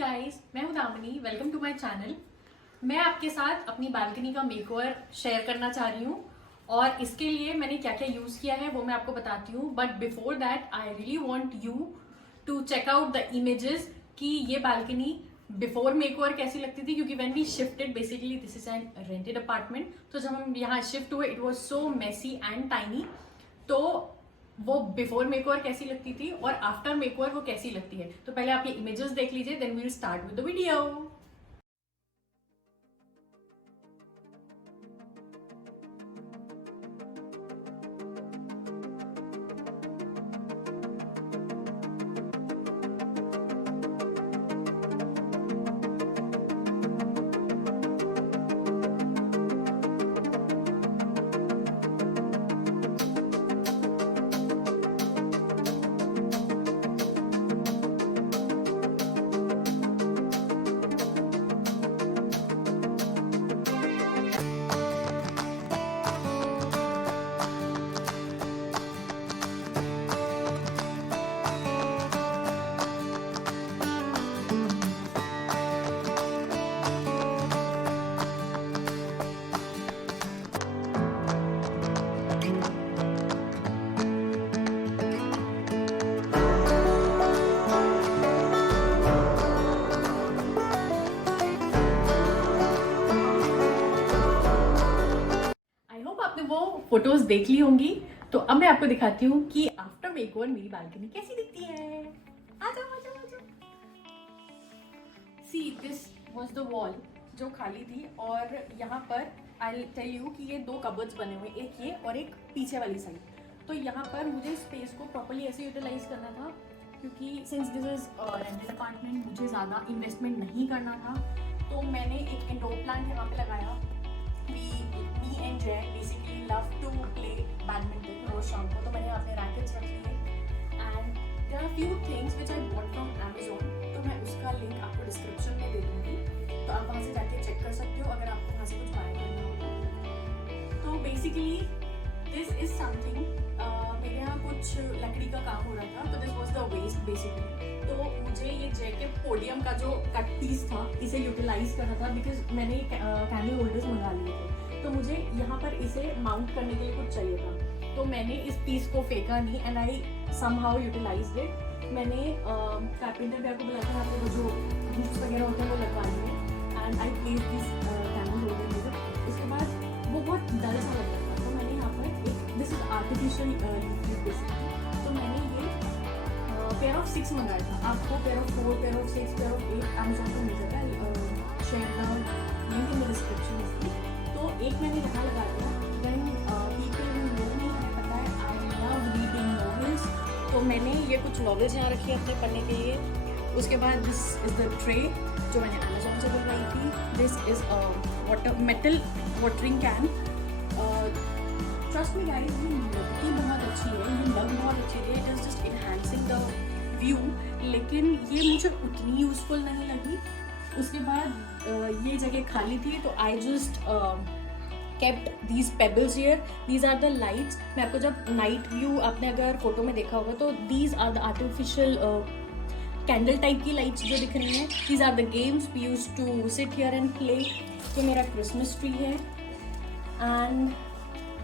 Guys, मैं हूं Damini. Welcome to my channel. मैं आपके साथ अपनी बालकनी का मेकओवर शेयर करना चाह रही हूं और इसके लिए मैंने क्या क्या यूज किया है वो मैं आपको बताती हूँ। But before that I really want you to check out the images कि ये बालकनी बिफोर मेकओवर कैसी लगती थी, क्योंकि when we shifted, basically this is an rented apartment, तो जब हम यहाँ शिफ्ट हुए it was so messy and tiny. तो वो बिफोर मेकओवर कैसी लगती थी और आफ्टर मेकओवर वो कैसी लगती है, तो पहले आप ये इमेजेस देख लीजिए, then we will start with the video. आपने वो फोटोज देख ली होंगी, तो अब मैं आपको दिखाती हूँ कि आफ्टर मेकओवर मेरी बालकनी कैसी दिखती है। आ जाओ आ जाओ आ जाओ। सी, दिस वाज द वॉल जो खाली थी और यहाँ पर आई टेल यू कि ये दो कबर्ड्स बने हुए, एक ये और एक पीछे वाली साइड। तो यहाँ पर मुझे स्पेस को प्रॉपर्ली ऐसे यूटिलाइज करना था, क्योंकि since this is rented apartment मुझे ज़्यादा इन्वेस्टमेंट नहीं करना था। तो मैंने एक इंडोर प्लांट यहाँ पे लगाया। me and Jay basically love to play badminton रोज शाम को, तो मैंने अपने रैकेट्स रख लिए and there are few things which I bought from Amazon, तो मैं उसका लिंक आपको डिस्क्रिप्शन में दे दूँगी, तो आप वहाँ से जाके चेक कर सकते हो अगर आपको वहाँ से कुछ बाय करना हो। तो बेसिकली दिस इज समथिंग, मेरे यहाँ कुछ लकड़ी का काम हो रहा था, तो this was the waste basically. तो मुझे ये जै के पोडियम का जो कट पीस था इसे यूटिलाइज करना था, बिकॉज मैंने कैंडल होल्डर्स मंगा लिए थे, तो मुझे यहाँ पर इसे माउंट करने के लिए कुछ चाहिए था। तो मैंने इस पीस को फेंका नहीं and I somehow utilized it. मैंने कारपेंटर भैया को बुला कर आपको जो हुक्स वगैरह होते हैं वो लगवा लिए and I place this candle holder. उसके बाद वो बहुत डल सा लग रहा था, तो मैंने यहाँ पर एक दिस इज आर्टिफिशियल बेसिकली, तो मैंने ये पेयर ऑफ 6 मंगाया था। आपको pair of 4, pair of 6, pair of 8 Amazon पर मिल जाता है। Share the link in the description इसकी। तो एक मैंने यहाँ लगा दिया। देन पीपल हू नो मी, हमें पता है आई लव रीडिंग नॉवेल्स, तो मैंने ये कुछ नॉवेल्स यहाँ रखी है अपने पढ़ने के लिए। उसके बाद दिस इज द ट्रे जो मैंने अमेजोन से बुलवाई थी। This is water metal watering can. Trust me guys, ये लगती बहुत अच्छी है, ये लग बहुत अच्छी है, it is just enhancing the view, लेकिन ये मुझे उतनी यूजफुल नहीं लगी। उसके बाद ये जगह खाली थी, तो I just kept these pebbles here. These are the lights. मैं आपको जब नाइट व्यू आपने अगर फोटो में देखा होगा, तो these are the artificial candle type की लाइट्स जो दिख रही हैं। These are the games we use to sit here and play. तो मेरा क्रिसमस ट्री है एंड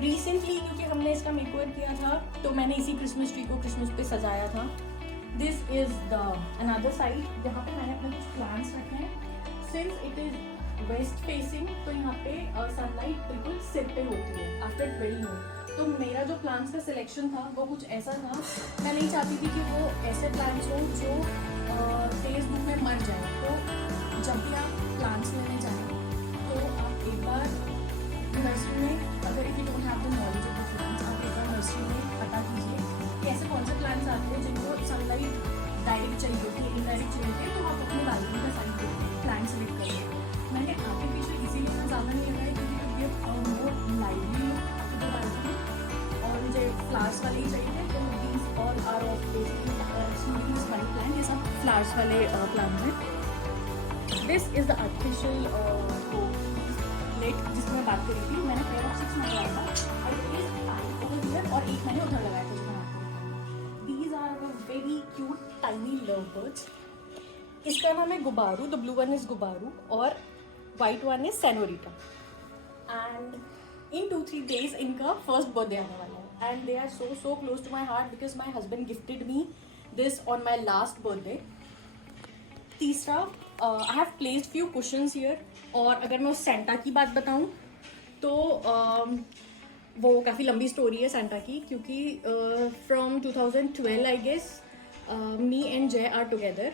रिसेंटली क्योंकि हमने इसका मेकओवर किया था, तो मैंने इसी क्रिसमस ट्री को क्रिसमस पे सजाया था। This is the another side जहाँ पे मैंने अपने कुछ प्लांट्स रखे हैं। Since it is waste facing, तो यहाँ पे सनलाइट बिल्कुल सिर पे होती है आफ्टर 12 नून। तो मेरा जो प्लांट्स का सिलेक्शन था वो कुछ ऐसा था। मैं नहीं चाहती थी कि वो ऐसे प्लांट्स हो जो तेज धूप में मर जाए। तो जब भी आप प्लांट्स लेने जाएं, तो आप एक बार नर्सरी में, अगर if you don't have the knowledge of the plants, आप एक बार नर्सरी में पता कीजिए कि ऐसे कौन से प्लांट्स आते हैं जिनको सनलाइट डायरेक्ट चाहिए होती है, इनडायरेक्ट चाहिए होती है, तो आप अपनी बालकनी का साइड प्लांट सेलेक्ट करिए। मैंने आर्टिफिशियल इसीलिए मैं ज़्यादा नहीं लगाई क्योंकि ये मोर लाइवली लुक आपको बालकनी, और मुझे फ्लावर्स वाले ही चाहिए। तो these all are of basically money plant, ये सब फ्लावर्स वाले प्लांट हैं। This is the artificial plate जिसमें मैं बात कर रही थी। मैंने पेयर ऑफ 6 मंगवाया था और एक मैंने उधर लगाया था। These are the very cute tiny lovebirds इसका नाम है Gubaru, the blue one is Gubaru और white one is Senorita. And in 2-3 days इनका फर्स्ट बर्थडे आने वाला है and they are so close to my heart because my husband gifted me this on my last birthday. तीसरा, I have placed few cushions here. और अगर मैं उस Santa की बात बताऊँ तो वो काफ़ी लंबी स्टोरी है सेंटा की, क्योंकि from 2012 I guess me and Jay are together,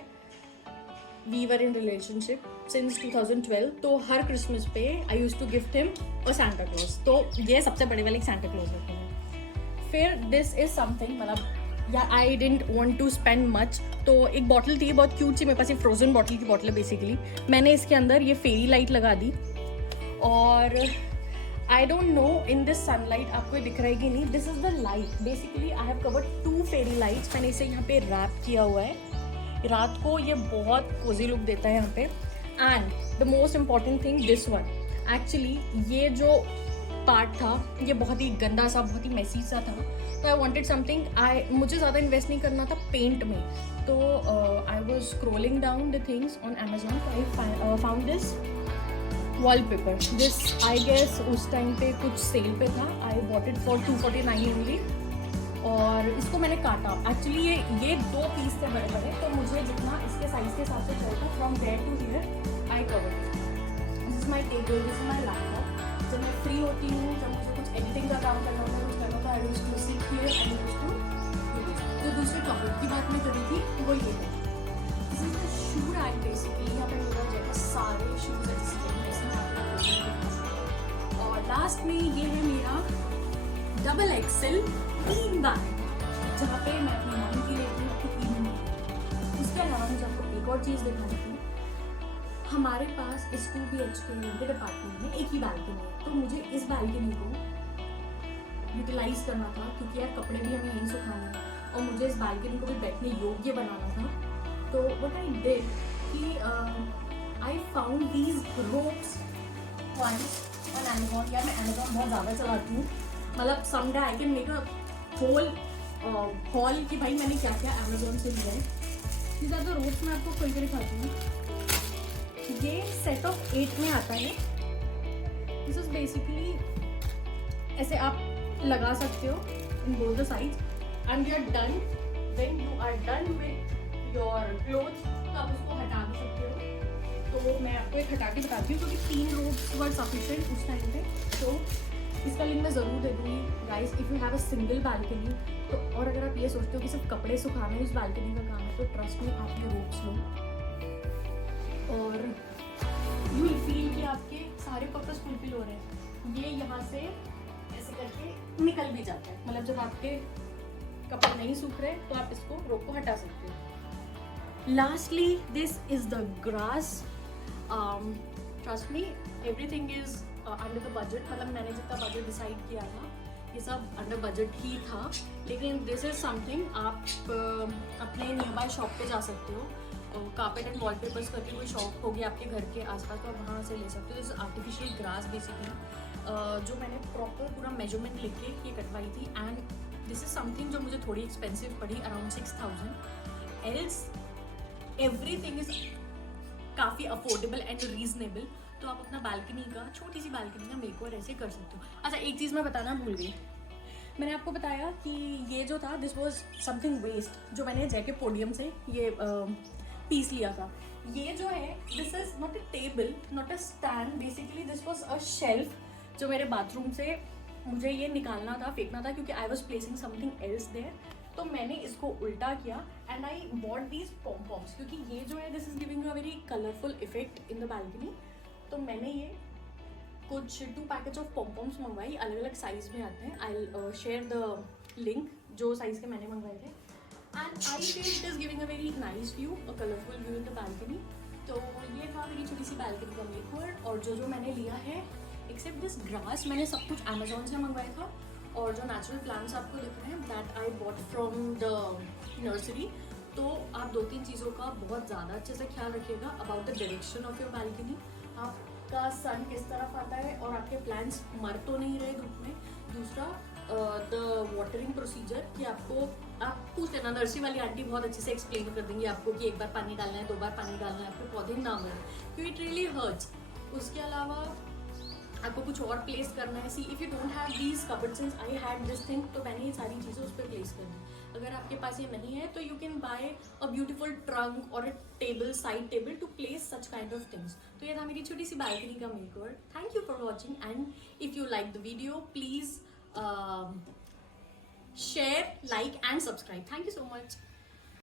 we were in relationship since 2012। तो हर क्रिसमस पे I used to gift him और सेंटा क्लॉज, तो ये सबसे बड़े वाले सेंटा क्लॉज रखे हैं। फिर दिस इज समथिंग, मतलब या I don't want to spend much, तो एक बॉटल थी बहुत क्यूट सी मेरे पास, एक फ्रोजन बॉटल की बॉटल है बेसिकली। मैंने इसके अंदर ये फेरी लाइट लगा दी और I don't know in this sunlight आपको ये दिख रहा है कि नहीं, this is the light. Basically I have covered 2 fairy lights. मैंने इसे यहाँ पे रैप किया हुआ है, रात को ये बहुत कोजी लुक देता है यहाँ पे। And the most important thing this one, actually ये जो पार्ट था ये बहुत ही गंदा सा, बहुत ही मेसी सा था, तो आई वॉन्टेड समथिंग, मुझे ज़्यादा इन्वेस्ट नहीं करना था पेंट में, तो I was scrolling down the things on Amazon, I found this wallpaper. This I guess उस टाइम पे कुछ सेल पे था, I bought it for 249 only. और इसको मैंने काटा, एक्चुअली ये 2 पीस थे बड़े बड़े, तो मुझे जितना इसके साइज के हिसाब से चाहिए from there to here I cover. This is my table, this is my laptop. जब मैं फ्री होती हूँ, जब मुझे कुछ एडिटिंग का काम करना होता है, कुछ करना होता है, I used to sit here and used to do this. जो दूसरे टॉपिक की बात मैं करी थी वो ये है, this is the shoe rack basically. यहाँ पे मेरा जगह सारे शूज और लास्ट में ये है मेरा डबल एक्सेल टीन बैग, जहाँ पे मैं अपनी मम्मी की लेती हूँ, अपनी टीन में। उसके अलावा मुझे आपको एक और चीज़ दिखानी थी, हमारे पास इस 2 BHK रेंटेड अपार्टमेंट में एक ही बालकनी है, तो मुझे इस बालकनी को यूटिलाइज करना था, क्योंकि यार कपड़े भी हमें यहीं सुखाने हैं और मुझे इस बालकनी को भी बैठने योग्य बनाना था। तो व्हाट आई डिड कि I found these ropes once on Amazon. यार मैं अमेजोन बहुत ज़्यादा चलाती हूँ, मतलब someday I can make a whole haul कि भाई मैंने क्या क्या अमेजोन से लिया है। ये ज़्यादा रोप्स मैं आपको खोल के दिखाती हूँ। ये सेट ऑफ 8 में आता है। दिस इज बेसिकली ऐसे आप लगा सकते हो in both the sides and you are done. When you are done with your clothes तो आप उसको हटा भी सकते हो। तो मैं आपको एक हटा के बताती हूँ, क्योंकि 3 रोप्स वर सफिशिएंट उस टाइम पे। तो इसका लिंक मैं ज़रूर दे दूँगी guys, if you have a single balcony. तो और अगर आप ये सोचते हो कि सिर्फ कपड़े सुखाना ही उस बालकनी का काम है, तो ट्रस्ट में आप ये रोप्स लो और यू विल फील कि आपके सारे पर्पस फुलफिल हो रहे हैं। ये यहाँ से ऐसे करके निकल भी जाता है, मतलब जब आपके कपड़े नहीं सूख रहे तो आप इसको रोप को हटा सकते हो। Lastly this is the grass. Trust me everything is under the budget, मतलब मैंने जितना बजट डिसाइड किया था ये सब अंडर बजट ही था। लेकिन दिस इज समथिंग आप अपने नियर बाय शॉप पे जा सकते हो, कार्पेट एंड वॉलपेपर्स करके कोई शॉप होगी आपके घर के आसपास, तो आप वहाँ से ले सकते हो। दिस आर्टिफिशियल ग्रास बेसिकली, जो मैंने प्रॉपर पूरा मेजरमेंट लिख के ये कटवाई थी। एंड दिस इज समथिंग जो मुझे थोड़ी एक्सपेंसिव पड़ी, अराउंड 6000। एल्स एवरीथिंग इज काफ़ी अफोर्डेबल एंड रीजनेबल। तो आप अपना बालकनी का, छोटी सी बालकनी का मेकओवर ऐसे कर सकते हो। अच्छा एक चीज़ मैं बताना भूल गई, मैंने आपको बताया कि ये जो था दिस वॉज समथिंग वेस्ट, जो मैंने जैके पोडियम से ये पीस लिया था। ये जो है this is not a table, not a stand, basically this was a shelf जो मेरे बाथरूम से मुझे ये निकालना था, फेंकना था, क्योंकि I was placing something else there. तो मैंने इसको उल्टा किया and I bought these pompoms, क्योंकि ये जो है this is giving a very colourful effect in the balcony. तो मैंने ये कुछ 2 पैकेज ऑफ पॉम्पॉम्स मंगवाई, अलग अलग साइज में आते हैं। आई शेयर द लिंक जो साइज के मैंने मंगवाए थे। And I feel it is giving a very nice view, a colourful view in the balcony. तो ये था मेरी छोटी सी बालकनी का मेकओवर। और जो मैंने लिया है एक्सेप्ट दिस ग्रास, मैंने सब कुछ अमेजोन से मंगवाया था। और जो नेचुरल प्लांट्स आपको दिख रहे हैं that I bought from the nursery. तो आप 2-3 चीज़ों का बहुत ज़्यादा अच्छे से ख्याल रखिएगा about the direction of your balcony, आपका सन किस तरफ आता है और आपके प्लांट्स मर तो नहीं रहे धूप में। दूसरा द वाटरिंग प्रोसीजर, कि आपको आप पूछ लेना, नर्सरी वाली आंटी बहुत अच्छे से एक्सप्लेन कर देंगी आपको कि एक बार पानी डालना है, 2 बार पानी डालना है, आपके पौधे ना मरे, क्योंकि इट रियली हर्ट्स। उसके अलावा आपको कुछ और प्लेस करना है, see if you don't have these cupboard, since I had this thing, तो मैंने ये सारी चीज़ें उस पर प्लेस कर दी। अगर आपके पास ये नहीं है तो you can buy a beautiful trunk और a table, side table to place such kind of things. तो ये था मेरी छोटी सी बालकनी का makeover. Thank you for watching, and if you like the video please share, like and subscribe. Thank you so much.